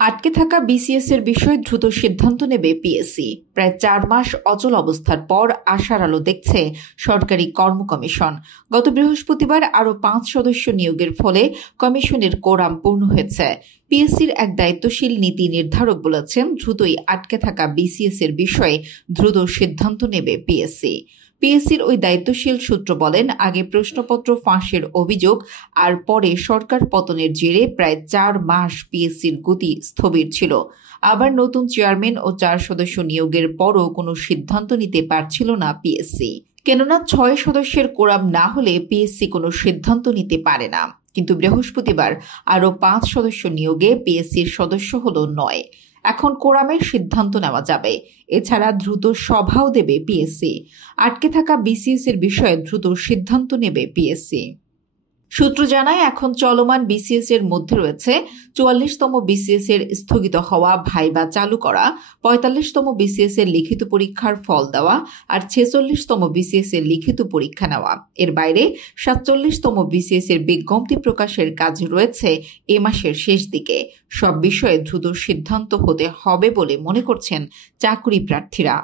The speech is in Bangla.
আটকে থাকা বিসিএস এর বিষয়ে দ্রুত সিদ্ধান্ত নেবে পিএসসি। প্রায় 4 মাস অচল অবস্থার পর আশার আলো দেখছে সরকারি কর্ম কমিশন। গত বৃহস্পতিবার আরও 5 সদস্য নিয়োগের ফলে কমিশনের কোরাম পূর্ণ হয়েছে। পিএসসির এক দায়িত্বশীল নীতি নির্ধারক বলেছেন, দ্রুতই আটকে থাকা বিসিএস এর বিষয়ে দ্রুত সিদ্ধান্ত নেবে পিএসসি। পিএসসির ওই দায়িত্বশীল সূত্র বলেন, আগে প্রশ্নপত্র ফাঁসের অভিযোগ আর পরে সরকার পতনের জেরে প্রায় 4 মাস পিএসসির গতি স্থবির ছিল। আবার নতুন চেয়ারম্যান ও 4 সদস্য নিয়োগের পরও কোনো সিদ্ধান্ত নিতে পারছিল না পিএসসি। কেননা 6 সদস্যের কোরাম না হলে পিএসসি কোনো সিদ্ধান্ত নিতে পারে না। কিন্তু বৃহস্পতিবার আরও 5 সদস্য নিয়োগে পিএসসির সদস্য হল 9। এখন কোরামের সিদ্ধান্ত নেওয়া যাবে। এছাড়া দ্রুত সভাও দেবে পিএসসি। আটকে থাকা বিসিএস এর বিষয়ে দ্রুত সিদ্ধান্ত নেবে পিএসসি। সূত্র জানায়, এখন চলমান বিসিএস এর মধ্যে রয়েছে 44তম বিসিএস এর স্থগিত হওয়া ভাইবা চালু করা, 45তম বিসিএস এর লিখিত পরীক্ষার ফল দেওয়া আর 46তম বিসিএস এর লিখিত পরীক্ষা নেওয়া। এর বাইরে 47তম বিসিএস এর বিজ্ঞপ্তি প্রকাশের কাজ রয়েছে এ মাসের শেষ দিকে। সব বিষয়ে দ্রুত সিদ্ধান্ত হতে হবে বলে মনে করছেন চাকরি প্রার্থীরা।